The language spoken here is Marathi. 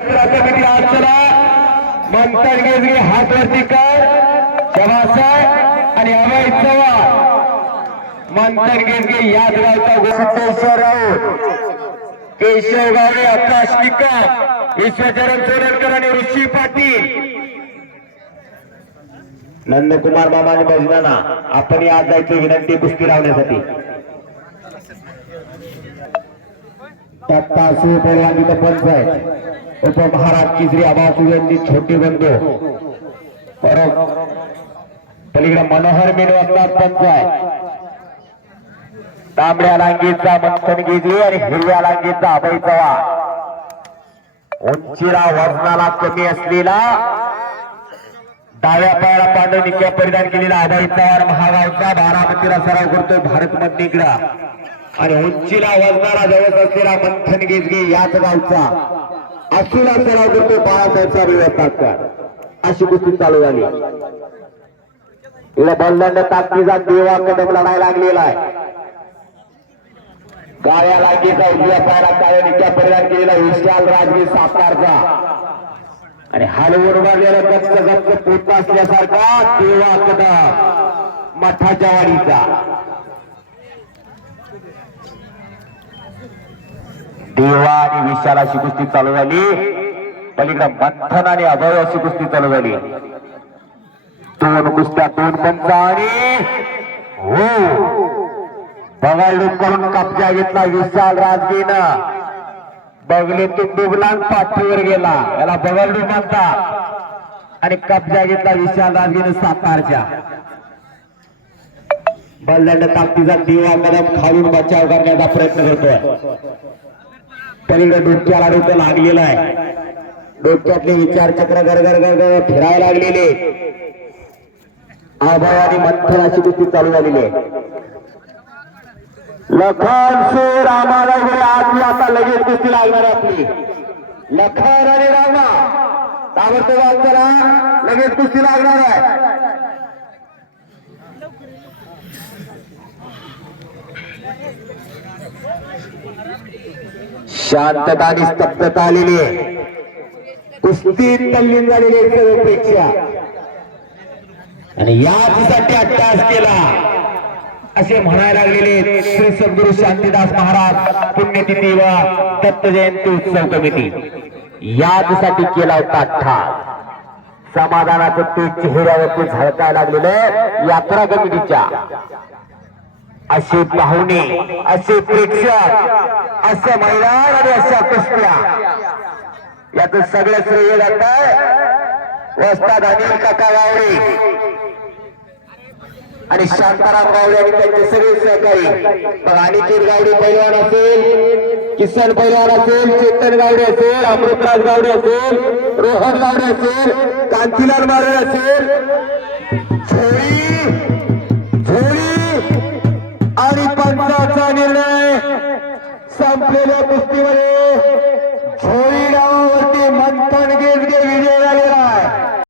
कमिटी आज चला मंथन गेजगी हात वरती कर शबासाहेब आणि अभय चव्हाण. मंथन गेजगी याच गावचा गोसिद्धेश्वर राऊत केशव गावे आकाश टिकर विश्वचरण सोडणकर आणि ऋषी पाटील. नंदकुमार बाबा आणि भजनाना आपण आज जायचं विनंती कुस्ती लावण्यासाठी. दत्ता सुपरवानी पंचायत उपमहाराज किसरी आबा यांची छोटी बंधू. बरोबर पलीकडे मनोहर मेनू असतात पंचायत तांबड्या लांगीचा मंथन गेजली आणि हिरव्या लांगीचा अभय चव्हाण. उंचीला वजनाला कमी असलेला डाव्या पायाला पांढर निक्या परिधान केलेला अभय चव्हाण महागावचा बारामतीला सराव करतोय भारत मधनिकडा आणि उंचीला वजनाला जवळ असलेला मंथन गेजगे याच गावचा. असूला सराव करतो बाळासाहेबचा व्यवस्थापकर अशी कुस्ती चालू झाली. इला बलदंड ताकदीचा देवा कदम लढायला लागलेला आहे. गाळ्या लागेचा उजव्या पायाला काळ्या निक्या परिणाम केलेला विशाल राजवी सातारचा. आणि हलवून मारलेला गच्च गच्च पोत असल्यासारखा देवा कदम. मठाच्या वाडीचा देवा आणि विशाल अशी कुस्ती चालू झाली. पलीकडे मंथन आणि अभय अशी कुस्ती चालू झाली. दोन कुस्त्या दोन पंच आणि हो. बघायला करून कब्जा घेतला विशाल राजगीनं. बगलेतून डुबला आणि पाठीवर गेला. याला बगल म्हणतात आणि कब्जा घेतला विशाल राजगीनं सातारच्या. बलदंड ताकदीचा दिवा कदम खालून बचाव करण्याचा प्रयत्न करतोय. पलीकडे डोक्याला डोकं लागलेलं आहे. डोक्यातले विचार चक्र गरगर गरगर फिरायला लागलेले. आभाळ आणि मंथन अशी कुस्ती चालू झालेली आहे. लखन से रामाला वगैरे आधी आता लगेच कुस्ती लागणार आपली. लखन आणि रामा ताबडतोब आज लगेच कुस्ती लागणार आहे. शांतता आणि स्तब्धता आलेली आहे. कुस्ती तल्लीन झालेली आहे सर्वपेक्षा आणि याचसाठी अट्टास केला. असे म्हणायला लागलेले श्री सद्गुरु शांतीदास महाराज पुण्यतिथी व दत्त जयंती उत्सव कमिटी. याचसाठी केला होता अठ्ठा समाधानाचं ते चेहऱ्यावरती झळकायला लागलेलं यात्रा कमिटीच्या. असे पाहुणे असे प्रेक्षक असं मैदान आणि अशा कुस्त्या. याच सगळं श्रेय जात वस्ताद अनिल काका गावडे. आणि शांताराम गावडे आणि त्यांचे सगळे सहकारी. मग अनिकेत गावडे पैलवान असेल किसन पैलवान असेल चेतन गावडे असेल अमृतराज गावडे असेल रोहन गावडे असेल कांतीलाल मारे असेल. झोळी কমপ্লেনে বসতে পারে